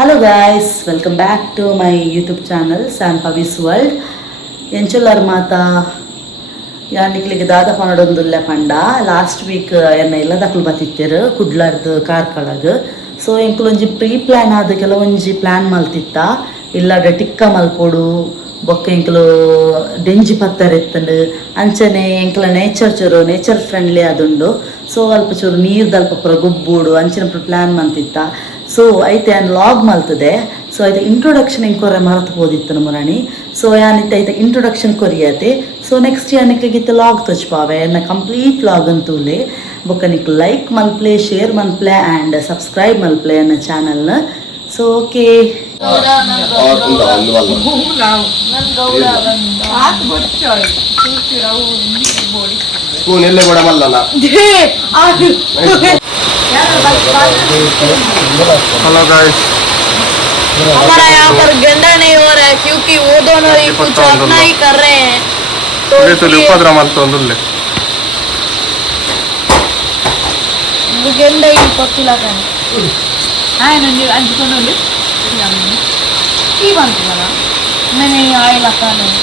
Hello guys, welcome back to my YouTube channel Sam Pavi's world. ಎಂಚುಲ್ಲರ್ ಮಾತಾ ಯಾನಿಕ್ಲಿಗೆ ದಾದ ಪನಡೊಂದುಲ್ಲೆ ಪಂಡ ಲಾಸ್ಟ್ ವೀಕ್ ಎನ್ನ ಎಲ್ಲ ದಕ್ಕಲು ಬತ್ತಿತ್ತೇರು ಕುಡ್ಲರ್ದು ಕಾರ್ಕಳಗ್. ಸೊ ಎಂಕುಲೊಂಜಿ ಪ್ರೀ ಪ್ಲ್ಯಾನ್ ಆದ ಕೆಲವೊಂಜಿ ಪ್ಲ್ಯಾನ್ ಮಲ್ತಿತ್ತ ಇಲ್ಲಡ ಟಿಕ್ಕ ಮಲ್ಪೊಡು ಬೊಕ್ಕ ಎಂಕುಲು ಡೆಂಜಿ ಪತ್ತರ ಎತ್ತಂಡು ಅಂಚನೆ ಎಂಕಲ ನೇಚರ್ ಫ್ರೆಂಡ್ಲಿ ಆದುಂಡು. ಸೊ ಅಲ್ಪ ಚೂರು ನೀರು ದಲ್ಪ ಪೂರ ಗೊಬ್ಬುಡು ಅಂಚಿನ ಪ್ಲ್ಯಾನ್ ಮಂತಿತ್ತ. ಸೊ ಐತೆ ಯಾನ್ ಲಾಗ್ ಮಲ್ತದೆ. ಸೊ ಐತೆ ಇಂಟ್ರೊಡಕ್ಷನ್ ಎಂಕೊರೆ ಮರತು ಹೋದಿತ್ತು ಮುರಾಣಿ. ಸೊ ಯಾನಿತ್ತೆ ಐತೆ ಇಂಟ್ರೊಡಕ್ಷನ್ ಕೊರಿಯತೆ. ಸೊ ನೆಕ್ಸ್ಟ್ ಯಾನಿಕ್ಲಿಗಿತ್ತು ಲಾಗ್ ತೋಚ್ಪಾವೆ ಎನ್ನ ಕಂಪ್ಲೀಟ್ ಲಾಗ್ ಅಂತೂಲೆ ಬೊಕ್ಕ ನಿಕ್ ಲೈಕ್ ಮಲ್ಪ್ಲೆ, ಶೇರ್ ಮಲ್ಪ್ಲೆ ಆ್ಯಂಡ್ ಸಬ್ಸ್ಕ್ರೈಬ್ ಮಲ್ಪ್ಲೆ ಎನ್ನ ಚಾನಲ್ನ. ಸೊ ಓಕೆ, ಸ್ಪೂನ್ ಎಲ್ಲೇ ಕೂಡ ಮಲ್ಲಲ್ಲ. हेलो गाइस, हमारा यहाँ पर गंदा नहीं हो रहा है क्योंकि वो दोनों ही कुछ अपना ही कर रहे हैं. तो उपद्रव मल्तोंदुल्ले गंदा ही पक्किला का हाय नंदी अंजुकोनोली ಈ ಬಂತಲ್ಲ मैंने आए लगा नहीं.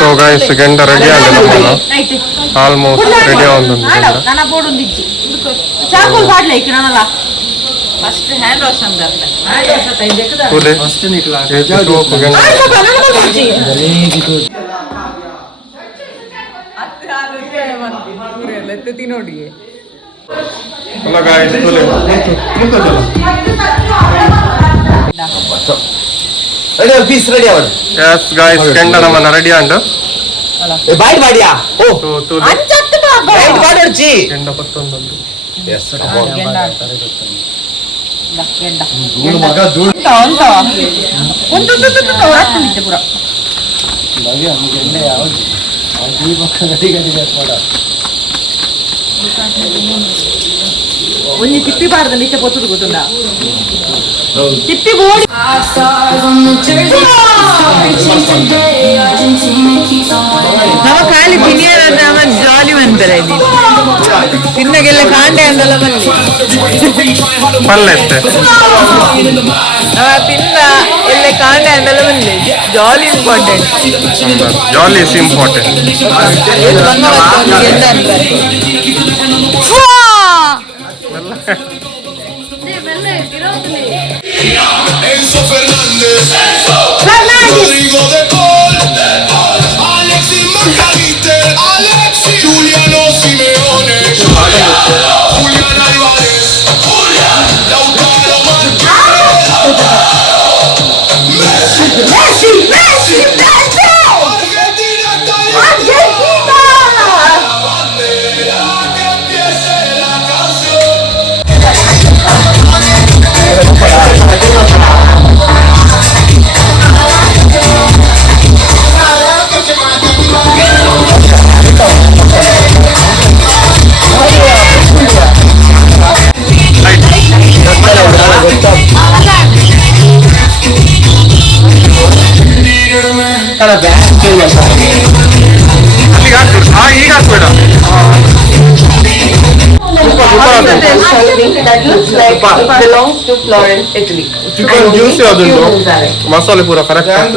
ಸೊ ಗೈಸ್ ಗಂಡ ರೆಡಿ ಆಗಿಲ್ಲ, ಆಲ್ಮೋಸ್ಟ್ ರೆಡಿ ಆಗುಂದು. ನಾನು ಬೋಡುಂದಿಚ್ಚಿ ಚಾಕೋಲ್ ಬಾಡ್ಲೆ ಇಕ್ಕಿನಲ್ಲ ಫಸ್ಟ್ ಹ್ಯಾಂಡ್ ವಾಶ್ ಅಂದರ್ಲೆ ಹ್ಯಾಂಡ್ ವಾಶ್ ಅಂತ ಇದೆಕದ ಫಸ್ಟ್ ನಿಕ್ಲಾ ಸೋಪ್ ಗಂಡ ನೋಡಿ. ಹಲೋ ಗೈಸ್, ತುಲೆ ರೆಡಿ ಪೀಸ್ ರೆಡಿ ಆವಡ್. ಯಸ್ ಗೈಸ್, ಗಂಡ ನಮ್ಮನ್ನ ರೆಡಿ ಆಂಡು ಬೈಟ್ ಮಾಡಿಯಾ? ಓ ಸೊ ತುಲೆ ಅಂಚತ್ತು ಬಾಬಾ ಬೈಟ್ ಮಾಡೊಡ್ಜಿ ಗಂಡ ಪತ್ತೊಂದು. ಎಸ್ ಗಂಡ ಧೂಳು ಮಗ ಧೂಳು ಅಂತ ಒಂದು ಹೊರತಂದಿತ್ತೆ ಪೂರ ಲಗೆ ನಮಗೆ ಎಣ್ಣೆ ಯಾವುದು ಆ ಈ ಪಕ್ಕ ಗಡಿ ಮಾಡ ಒಂದು ತಿಪ್ಪಿ ಬಾರದಲ್ಲಿ ಇಷ್ಟ ಪೊತ್ತದು ಗೊತ್ತುಂಡ ತಿಪ್ಪಿ ಬೋಡಿ ನಮ್ಮ ಖಾಲಿ ತಿನ್ನಿಯರ ನಮ್ಮ ಜಾಲಿ ಮಂತರ ತಿನ್ನಗೆಲ್ಲ ಕಾಂಡೆ ಅಂದಲ್ಲ ಪಲ್ಲೆ ತಿನ್ನ ಎಲ್ಲ ಕಾಂಡೆ ಅಂದಲ್ಲ ಬಂದೆ jolly important. Jolly is important. Enzo Fernández, Rodrigo de Paul, Alexis Macaliste, Juliano Simeone, Julián Álvarez, Lautaro Martínez, Messi, Argentina está ahí. Bandera, que empiece la canción. ಈಗ ಹಾಕ್ಬೇಡ. that looks like it belongs to Florence, Italy. Chicken juice ಯಾವ್ದುಂಟು ಮಸಾಲೆ ಪೂರ correct.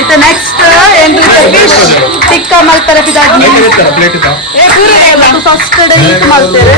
ಇದು next ಎಂದು fish tikka ಮಲ್ತಾರೆ ಪಿದಾಡ್ನಿ plate ಇದ್ದ ಫಸ್ಟ್ ಡೇ ಇದು ಮಲ್ತಾರೆ.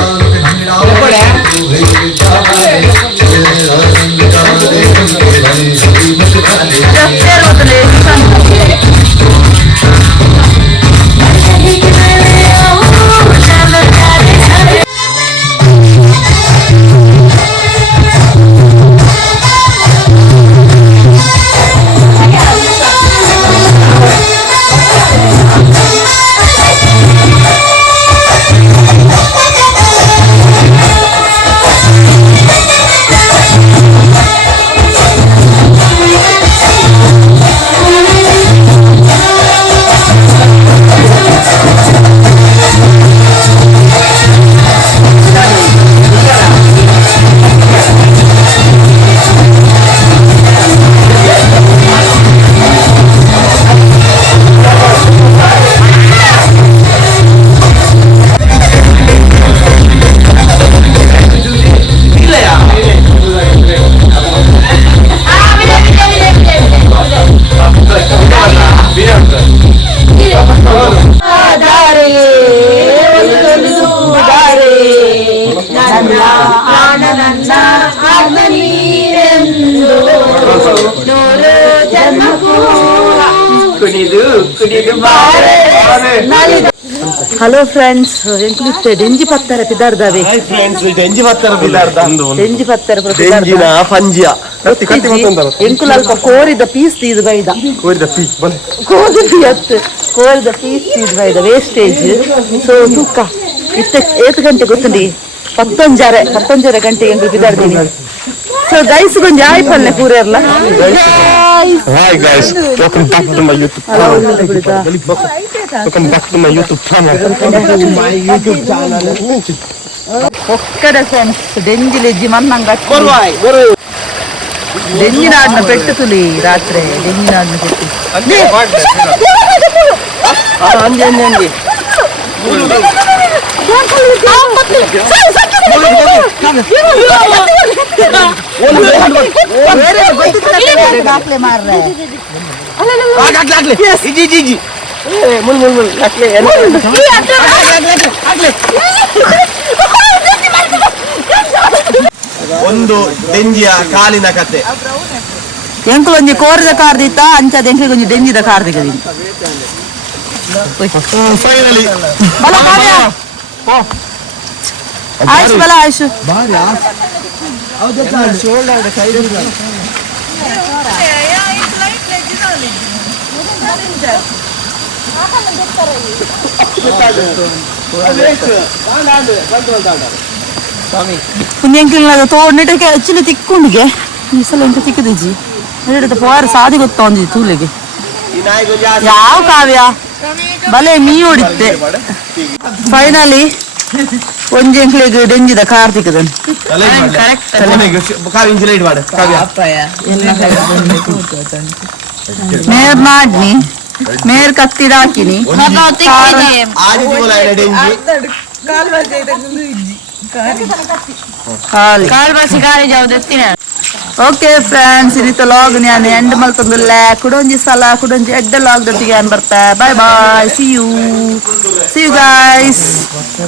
ಹಲೋ ಫ್ರೆಂಡ್ಸ್, ಎಂಕ್ಲಿತ್ತೆ ಡೆಂಜಿ ಪತ್ತರ ಪಿದಾರ್ದವೆ ಫ್ರೆಂಡ್ಸ್ ಡೆಂಜಿ ಪತ್ತರ ಬಿದ್ದಾರ್ದ ಡೆಂಜಿ ಪತ್ತರ ಡೆಂಜಿನ ಪಂಜಿಯ ಎಂಕುಲ ಅಲ್ಪ ಕೋರಿದ ಪೀಸ್ ತೀದು ಬೈದ ಕೋರಿದ ಪೀಸ್ ಬಲೆ ಕೋರಿದ ಪೀಸ್ ತೀದು ಬೈದ ವೇಸ್ಟೇಜ್. ಸೊ ತೂಕ ಇತ್ತ ಏತು ಗಂಟೆ ಗೊತ್ತುಂಡಿ 11 ಗಂಟೆ ಎಂಕು ಪಿದಾರ್ದೀನಿ. ಸೊ ಗೈಸ್ ಗೊಂಜಿ ಆಯ್ ಪಲ್ಲೆ ಪೂರೆರ್ಲ Hi guys, welcome back to my YouTube channel. Welcome back to my YouTube channel. ಒಕ್ಕಡ ಫ್ರೆಂಡ್ಸ್ ಡೆಂಜಿಲೆಜ್ಜಿ ಮನ್ನಂಗ ಡೆಂಜಿನಾಡ್ನ ಪೆಟ್ಟು ತುಲಿ ರಾತ್ರಿ ಡೆಂಜಿನಾಡ್ನ ಪೆಟ್ಟು ಮಾರ್ರೆ ಒಂದು ಡೆಂಜಿಯ ಕಾಲಿನ ಕತೆ. ಎಂಕುಲು ಒಂಜಿ ಕೋರಿದ ಕಾರ್ದಿತ್ತ ಅಂಚದ ಎಂಕ್ಲಿಗೆ ಒಂಜಿ ಡೆಂಜಿದ ಕಾರ್ದಿಗದಿ ಫೈನಲಿ ಬಲ ಕಾವ್ಯ ಆಯುಷ್ ಬಲ ಆಯುಷ್ ಎಂಕ್ಲಿನ ತೋಡ್ನಿಟ್ಟಕ್ಕೆ ಹೆಚ್ಚಿನ ತಿಕ್ಕೊಂಡಿಗೆ ಈ ಸಲ ಎಂತ ತಿಕ್ಕದಿಜ್ಜಿ ಹೇಳಿದ ಪೋರ ಸಾದಿ ಗೊತ್ತ ಒಂದಿದ್ದು ತೂಲಿಗೆ ಯಾವ ಕಾವ್ಯ ಬಲೆ ನೀ ಹೊಡಿತ್ತೆ. ಫೈನಲಿ ಒಂಜಿ ಎಂಕ್ಲಿಗೆ ಡೆಂಜಿದ ಕಾರ್ತಿಕದನ್ ಮೇರ್ ಮಾಡ್ನಿ ಮೇರ್ ಕತ್ತಿರ ಹಾಕಿನಿ ಓಕೆ ಫ್ರೆಂಡ್ಸ್, ಇರಿತ ಲಾಗ್ ನಾನು ಎಂಡ್ ಮಲ್ತಂದುಲ್ಲ ಕುಡೊಂಜಿ ಸಲ ಕುಡೊಂಜಿ ಎಡ್ಡ ಲಾಗ್ ದೊಟ್ಟಿಗೆ ಬರ್ತಾ. ಬಾಯ್ ಬಾಯ್, ಸಿ ಯು ಗೈಸ್.